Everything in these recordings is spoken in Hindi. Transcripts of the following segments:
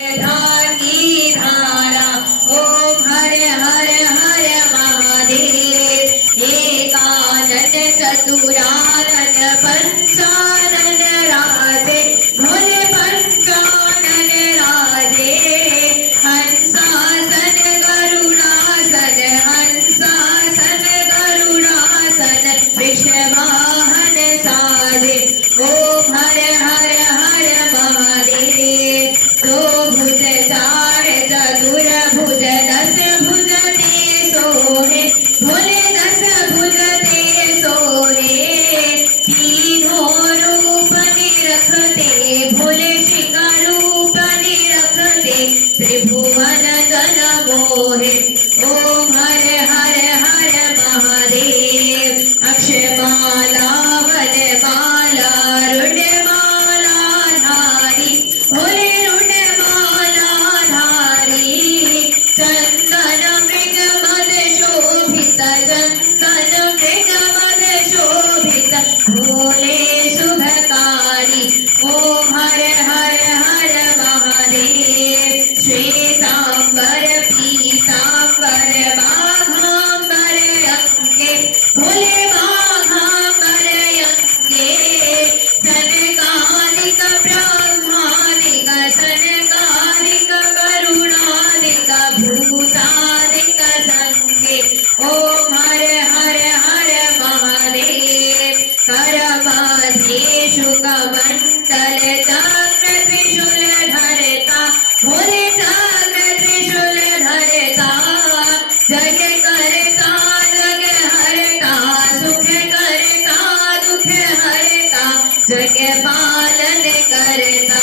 धार की धारा ओम हर हर हर महादेव एकानन चतुरानन पंचानन राजे भोले पंचानन राजे हंसासन गरुड़ासन हंसासन गरुड़ासन वृषवाहन साजे ओम हर हर हर महादेव दो भुज चार चतुर्भुज दस भुज ते सोहे भोले दस भुज ते सोहे तीनों रूप निरखते भोले शिका रूप निरखते त्रिभुवन तन मोहे ओम हर हर हर महादेव अक्षमाला वनमाला रुण्यमाला धारी भोले चंदन मृगमद शोभित चंदन मृगमद शोभित भोले शुभकारी ओम हर हर हर महादेव श्वेतांबर पीतांबर माघांबर अंगे भोले माघांबर अंगे सनकालिक ब्रह्मादिक सनकालिक करुणादिक भूतादिक संगे ओम हर हर हर महादेव करमाध्येषु कमण्डल चक्र त्रिशूल धरता भोले चक्र त्रिशूल धरता जग करता जग हरता सुख करता दुख हरता जग पालन करता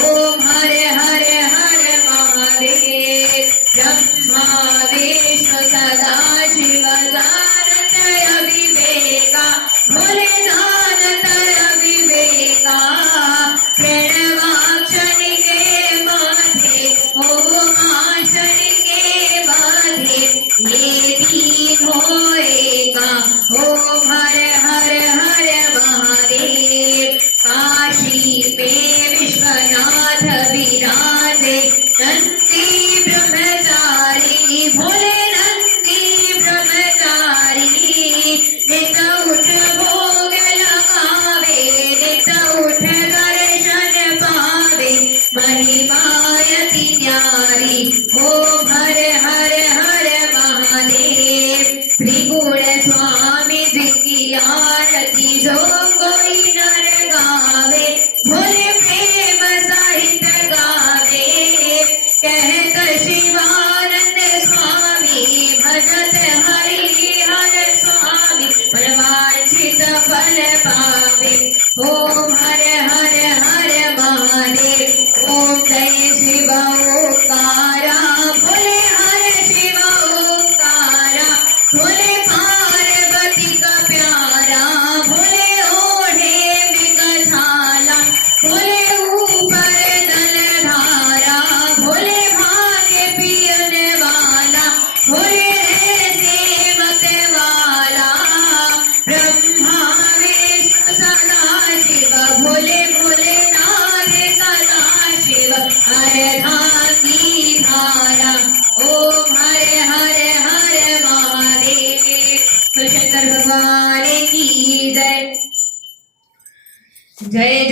ओम हर हर हर महादेव ब्रह्मा विष्णु सदा शिव जानत अविवेका भोले जानत अविवेका प्रणवाक्षर के माथे ओमाक्षर के बाधे ये तीनों एका ओम हर हर हर महादेव काशी में विश्वनाथ विराजे नंदी ब्रह्मचारी भोले नंदी ब्रह्मचारी नित उठ भोग लगावे नित उठ दर्शन पावे महिमायति न्यारी ओम हर हर हर महादेव त्रिगुण स्वामी जी की आरती जो कोई नर गावे भोले प्रेम सहित गावे कहत शिवानंद स्वामी भजत हरि हर स्वामी परवांछित फल पावे ओम हर हर हर महादेव ओम जय शिव ओंकारा भोले हर शिव ओंकारा भोले पार्वती का प्यारा भोले ओढ़े मृगशाला भोले ऊपर जलधारा भोले भाग्य पियने वाला भोले रहते मत वाला ब्रह्मा विष्णु सदा शिव भोले भोले नाथ सदा शिव हर धाम की धारा ओम हर हर हर महादेव शंकर भगवान की जय जय